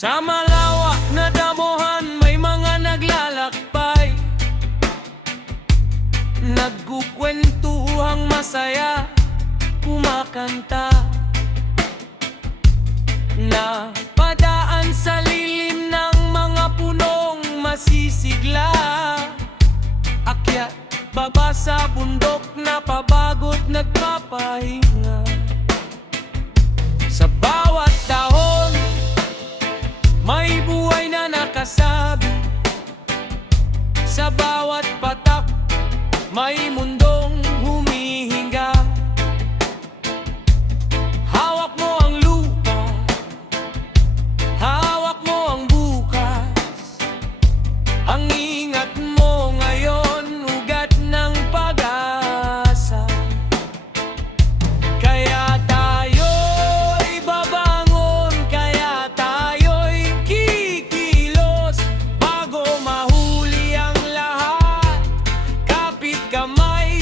Sa malawak na damuhan may mga naglalakbay, nagkukwentuhang masaya, kumakanta, napadaan sa lilim ng mga punong masisigla. Akyat, baba sa bundok na pabagod nagpapahinga. Sa bawat dahon may buhay na nakasabi, sa bawat patak may mundong humihinga. Hawak mo ang lupa, hawak mo ang bukas, ang ingat mo ngayon, ugat ng pag-asa. Kaya tayo'y babangon, kaya tayo'y kikilos, bago mahuli ang lahat. Kapit kamay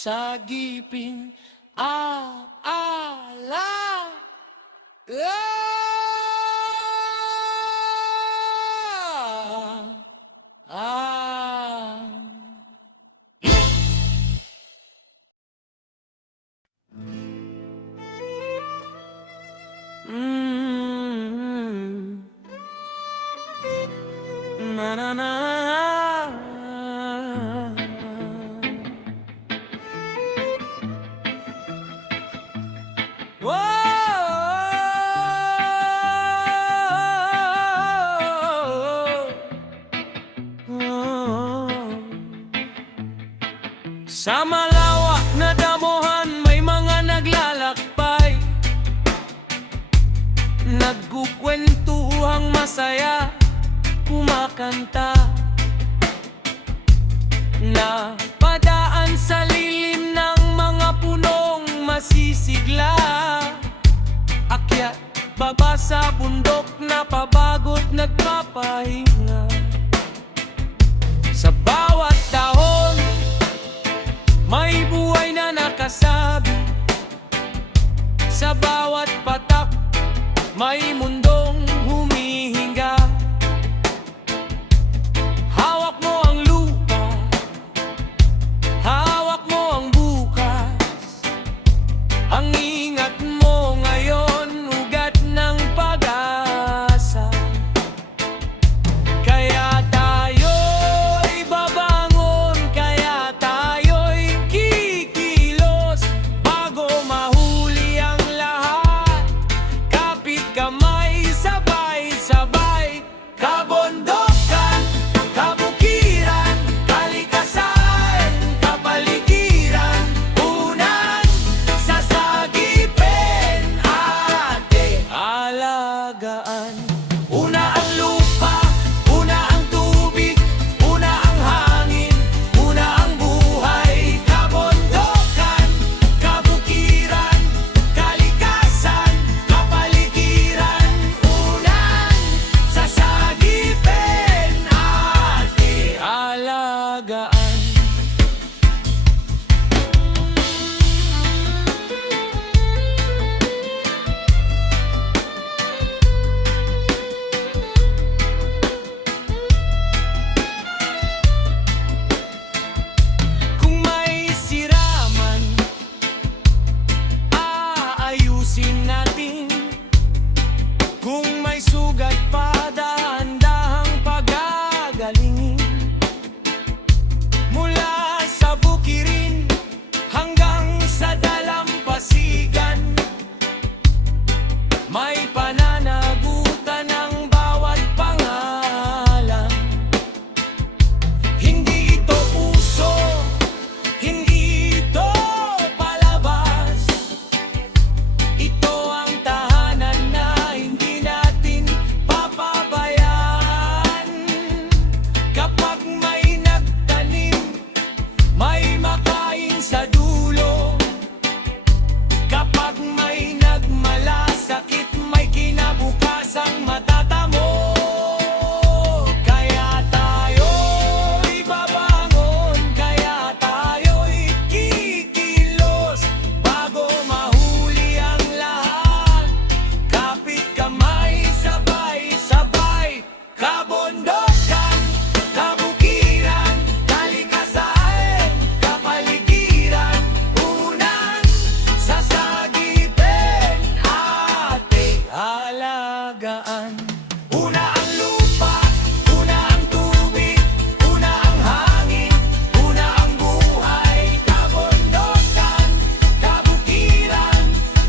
sagipin ala. Mm. Na na na. Sa malawak na damuhan may mga naglalakbay, nagkukwentuhang masaya, kumakanta, napadaan sa lilim ng mga punong masisigla, akyat baba sa bundok na pabagod nagpapahinga. Sa bawat dahon may buhay na nakasabi, sa bawat patak may mundong humihinga. Hawak mo ang lupa, hawak mo ang bukas, ang ingat mo ngayon, ugat ng pag-asa. Kaya tayo'y babangon, kaya tayo'y kikilos, bago mahuli ang lahat. Kapit kamay, sabay-sabay, kabondokan, kabukiran, kalikasan, kapaligiran, unan, sasagipin, ate, alagaan. Una ang lupa, una ang tubig, una ang hangin, una ang buhay. Kabondokan, kabukiran, kalikasan, kapaligiran, unan, sasagipin, ate, alagaan. Kung may siraman, aayusin natin. Kung may sugat pa, dahan-dahang pagagalingin. Mula sa bukirin hanggang sa dalampasigan, may pananagutan ng bawat pangalan. Hindi ito puso, hindi ito palabas. Ito ang tahanan na hindi natin papabayaan. Kapag may nagtanim, may makain sa dulo. Kapag may nagmalasakit, may kinabukasang matatamo. Kaya tayo'y babangon, kaya tayo'y kikilos, bago mahuli ang lahat. Kapit kamay, sabay-sabay, kabondokan, kabukiran, kalikasan, kapaligiran, unan, sasagipin, ate, alagaan. Una ang lupa, una ang tubig, una ang hangin, una ang buhay. Kabondokan, kabukiran,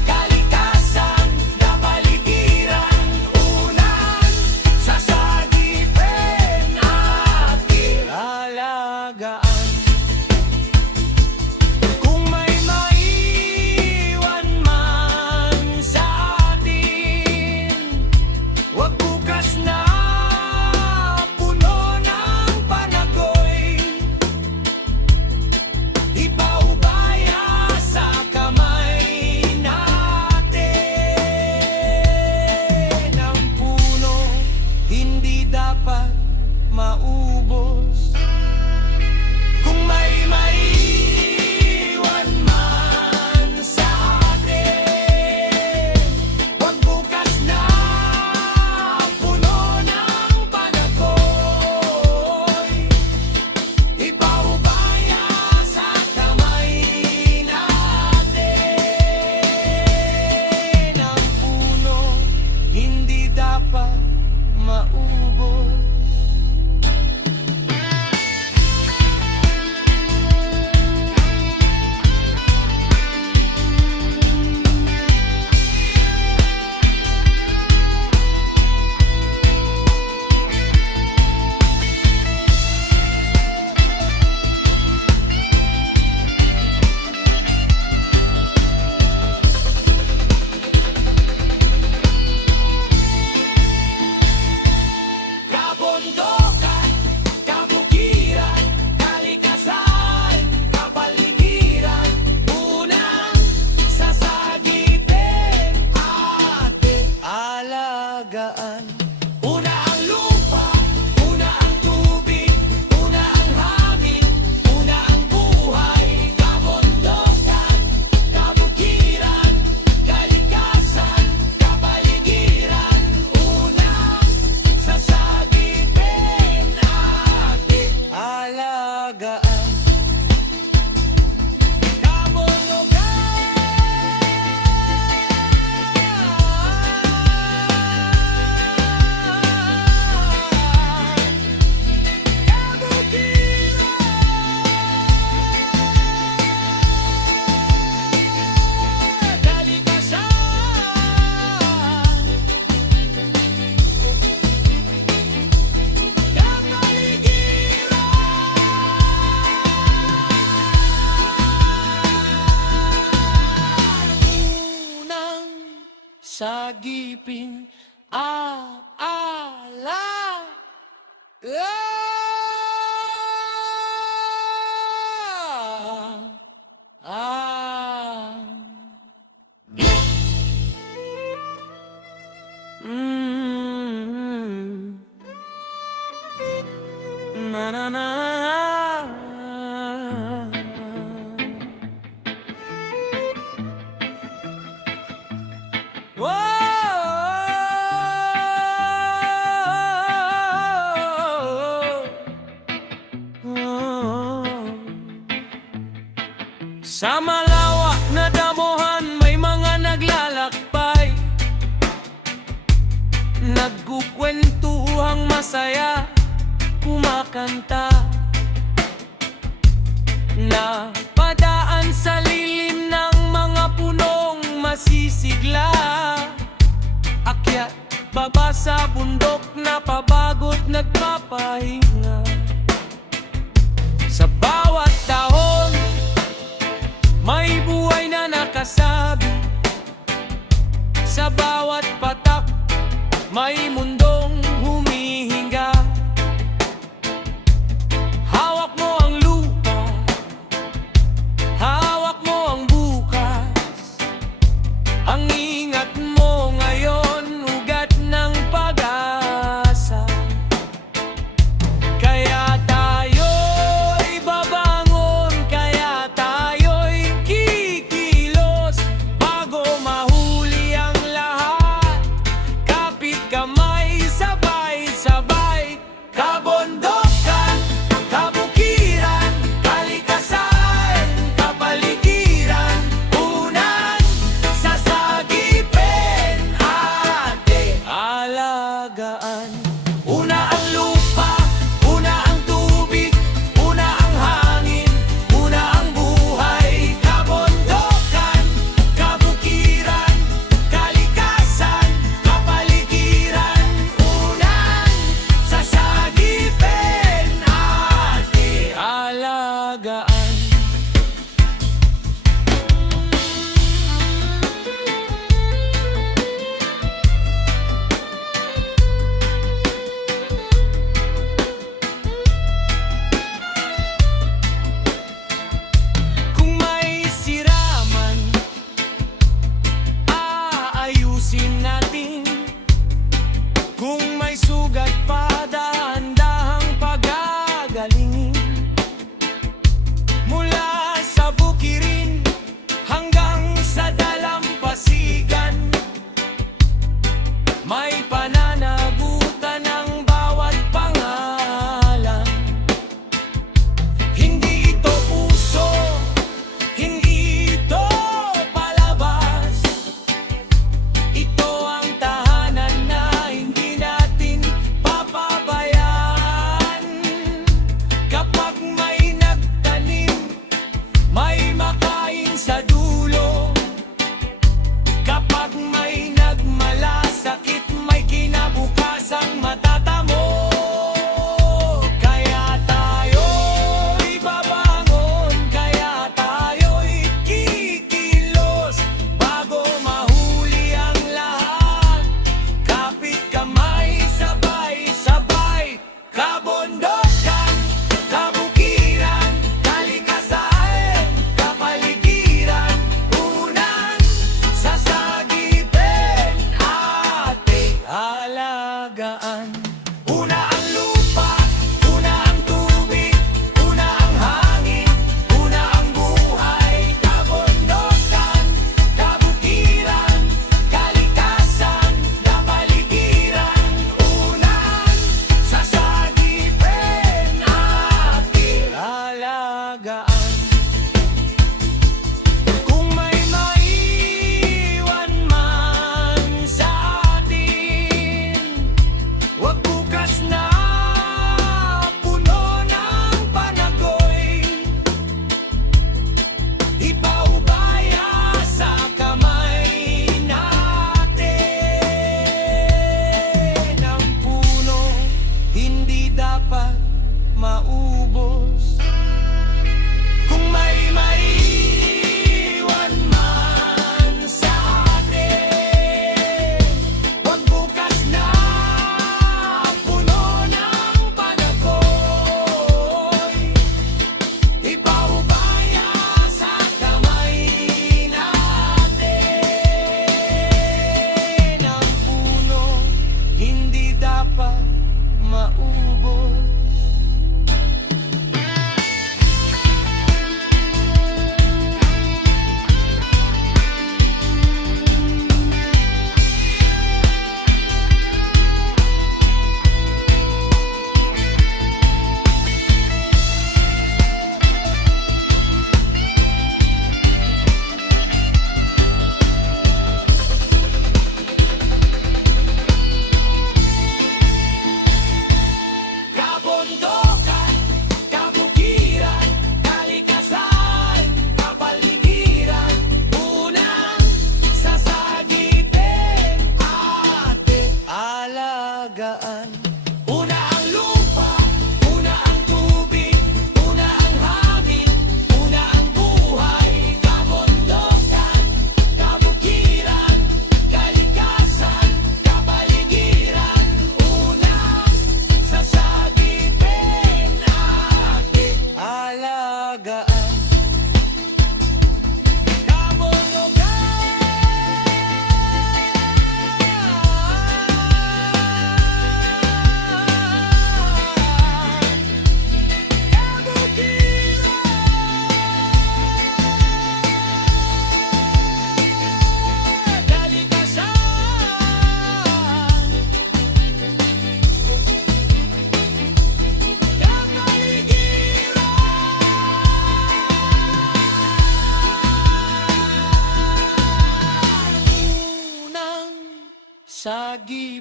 kalikasan, kapaligiran, unan, sasagipin, ate, alagaan. Kung may maiwan man sa atin, wag bukas na puno ng panagoy. Ipaubaya sa kamay natin. Ang puno hindi dapat maubos. kahiwagaan. Sagipin ala na na na. Sa malawak na damuhan may mga naglalakbay, nagkukwentuhang masaya, kumakanta, napadaan sa lilim ng mga punong masisigla. Akyat baba sa bundok na pabagot nagpapahinga. Sa bawat dahon may buhay na nakasabi, sa bawat patak may mundong humihinga. Hawak mo ang lupa, hawak mo ang bukas, ang ingat mo ngayon, ugat ng pag-asa. Kaya tayo'y babangon, kaya tayo'y kikilos, bago mahuli ang lahat. Kapit kamay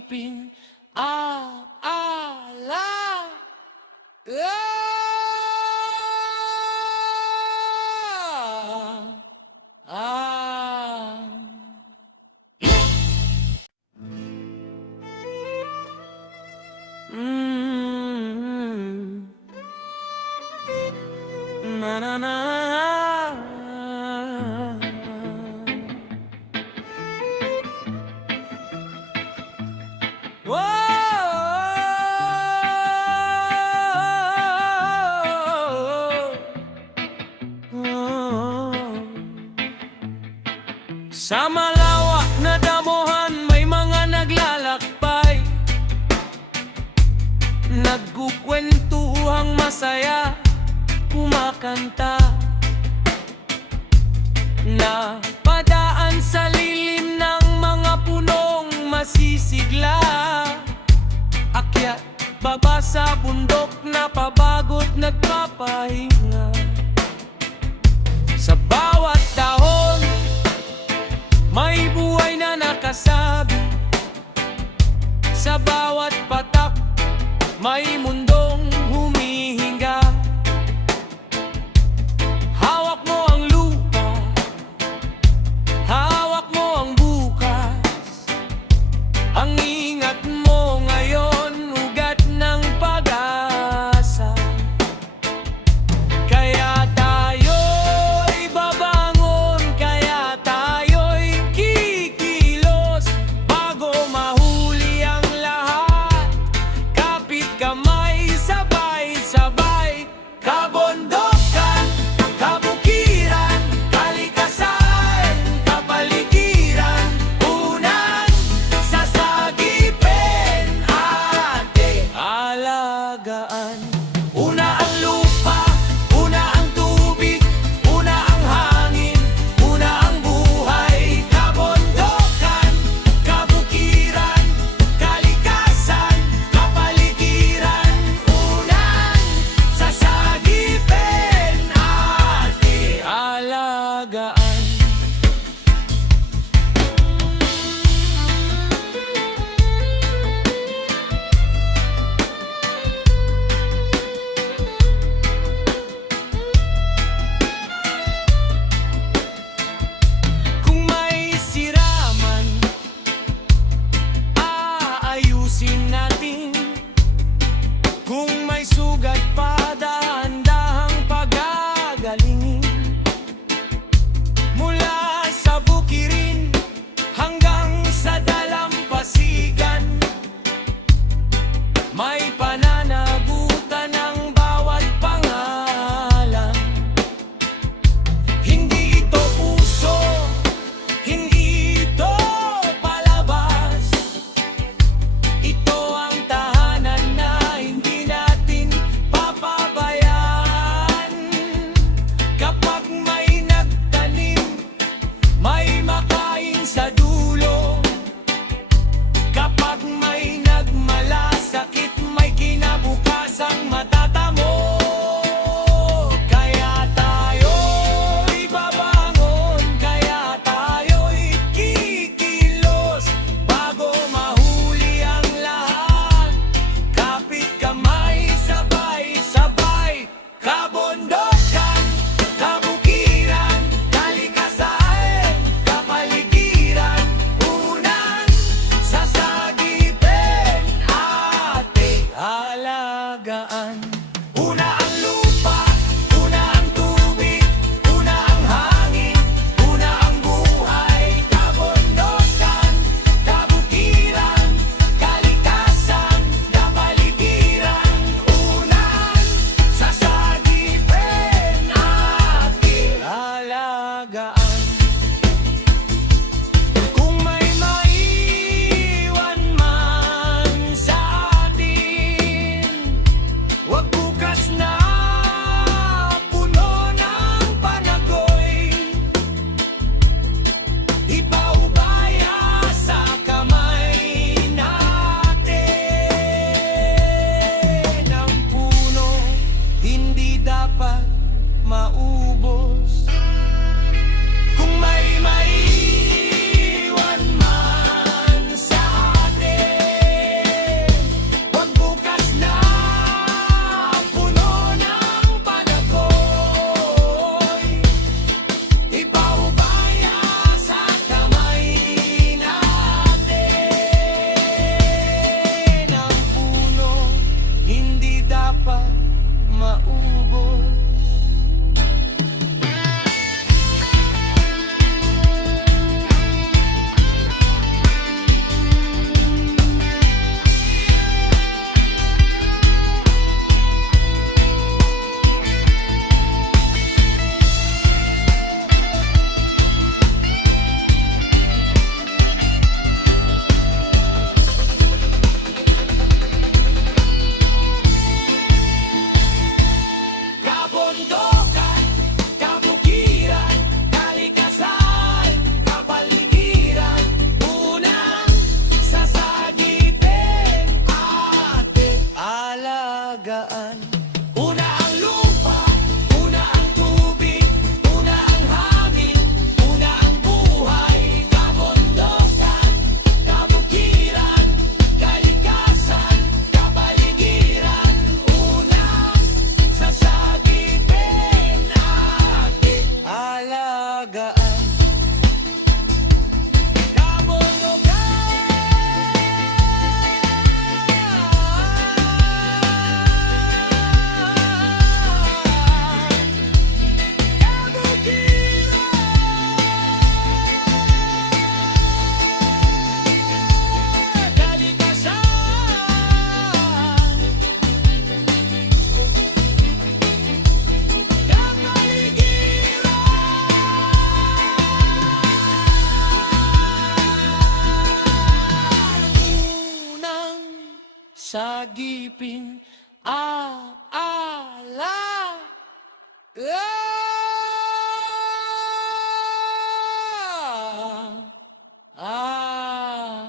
isipin ala mm, na na na. Sa malawak na damuhan may mga naglalakbay, nagkukwentuhang masaya, kumakanta, napadaan sa lilim ng mga punong masisigla, akyat baba sa bundok na pabagod nagpapahinga. Sa bawat dahon may buhay na nakasabi, sa bawat patak may mundong humihinga. Hawak mo ang lupa, hawak mo ang bukas, ang ingat mo ngayon ugat ng pag-asa. Kaya tayo'y babangon, kaya tayo'y kikilos, bago mahuli ang lahat. Kapit kamay, sabay-sabay, kabondokan, kabukiran, kalikasan, kapaligiran, unang sasagipin, ating alagaan. Una ang lupa, una ang tubig, una ang hangin, una ang buhay. Kabondokan, kabukiran, kalikasan, kapaligiran, unang sasagipin, ating alagaan. Kung may siraman, aayusin natin. Kung may sugat pa, dahan-dahang pagagalingin. Mula sa bukirin hanggang sa dalampasigan, may pananagutan ng bawat pangalan. Hindi ito uso, hindi ito palabas. Ito ang tahanan na hindi natin papabayaan. sagipin, ala. Ah,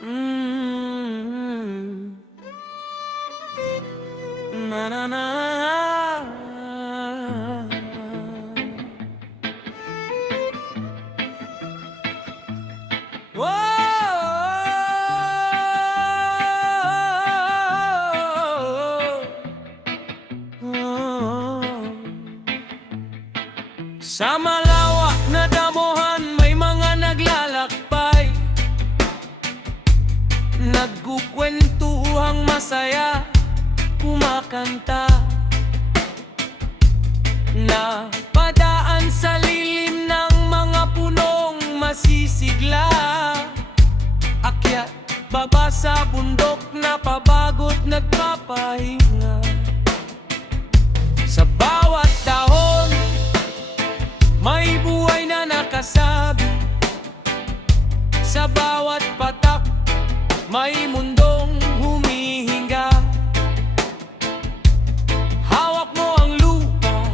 mm, na na na. Sa malawak na damuhan may mga naglalakbay, nagkukwentuhang masaya, kumakanta, napadaan sa lilim ng mga punong masisigla. Akyat, baba sa bundok na pabagot nagpapahinga. Sa bawat dahon may buhay na nakasabi, sa bawat patak may mundong humihinga. Hawak mo ang lupa,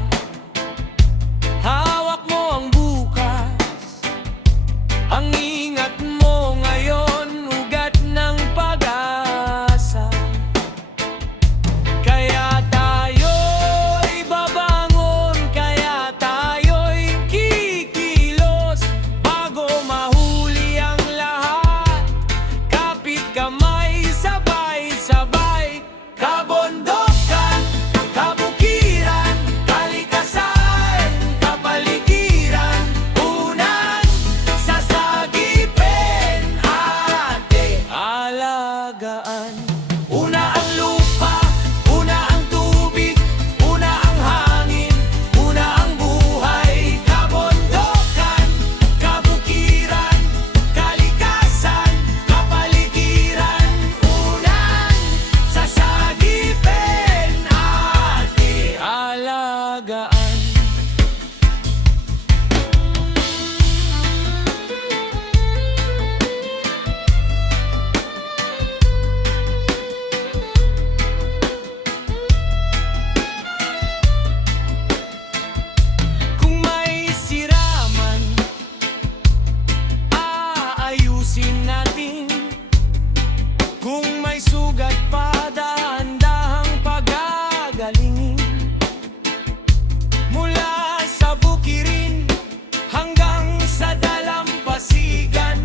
hawak mo ang bukas, ang ingat mo ngayon, ugat ng pag-asa. Kaya tayo'y babangon, kaya tayo'y kikilos, bago mahuli ang lahat. Kapit kamay, sabay-sabay, kabondokan, kabukiran, kalikasan, kapaligiran, unang sasagipin, ating alagaan. Una ang lupa, una ang tubig, una ang hangin, una ang buhay. Kabondokan, kabukiran, kalikasan, kapaligiran, unang sasagipin, ating alagaan. Kung may siraman, aayusin natin. Kung may sugat pa, dahan-dahang pagagalingin. Mula sa bukirin hanggang sa dalampasigan,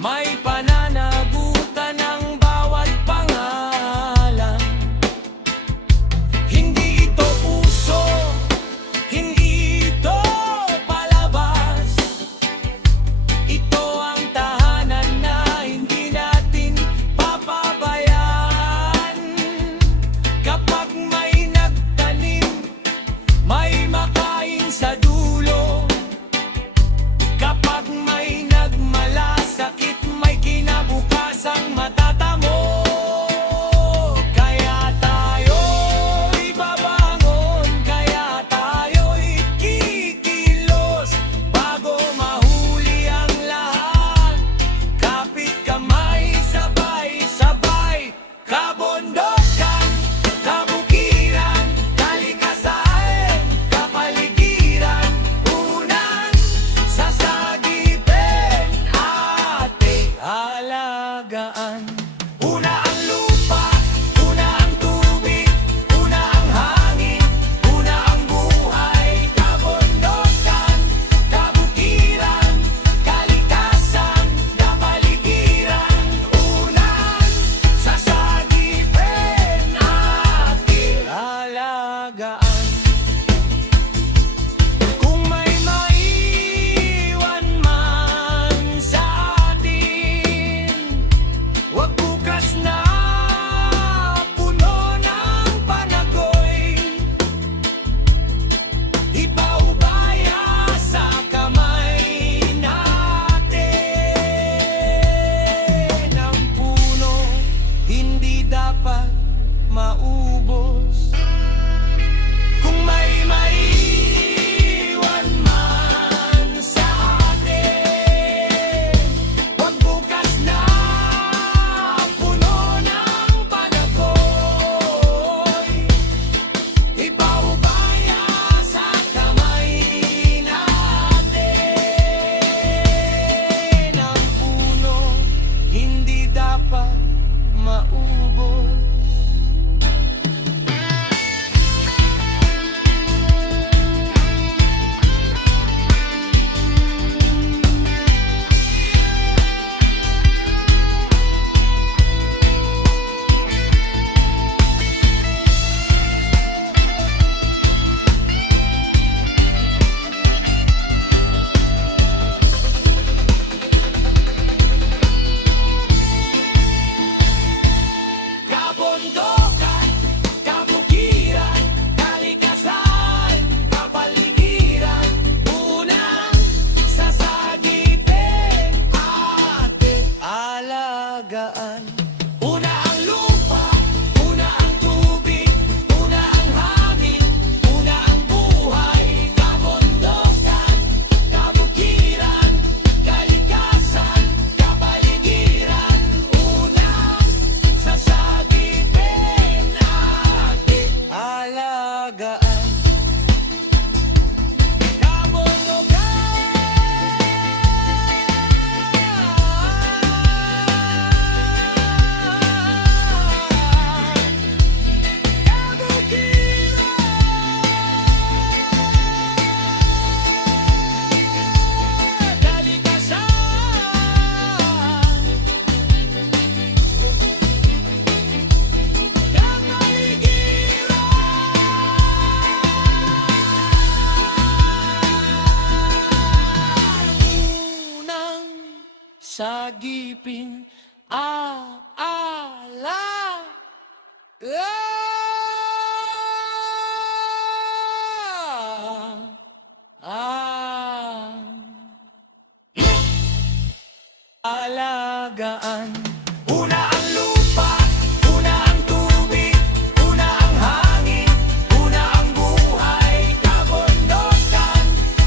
may pananagutan ng bawat pangalan. Hindi ito puso, hindi ito palabas. Ito ang tahanan na hindi natin papabayaan. Kapag may nagtanim, may makain sa dulo. Kapag may nagmalasakit, may kinabukasang matatamo. Kaya tayo'y babangon, kaya tayo'y kikilos, bago mahuli ang lahat. Kapit kamay, sabay-sabay, kabondokan, kabukiran, kalikasan, kapaligiran, unang sasagipin, ating alagaan. Una ang lupa, una ang tubig, una ang hangin, una ang buhay. Kabondokan, kabukiran, kalikasan, kapaligiran, unang sasagipin, ating alagaan. Kung may maiwan man sa atin, wag bukas na Ah, alagaan. Una ang lupa, una ang tubig, una ang hangin, una ang buhay, kabundukan,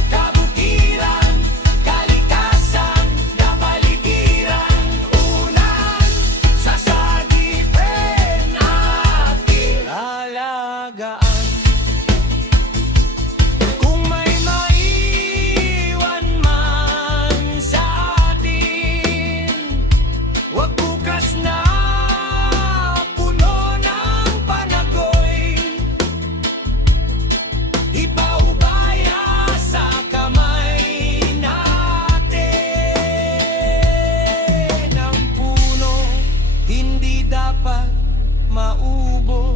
kabukiran, kalikasan, kapaligiran, unang sasagipin ating alagaan. Kung may maiwan man sa atin, wag bukas na puno ng panagoy, ipaubaya sa kamay natin. Ang puno hindi dapat maubos.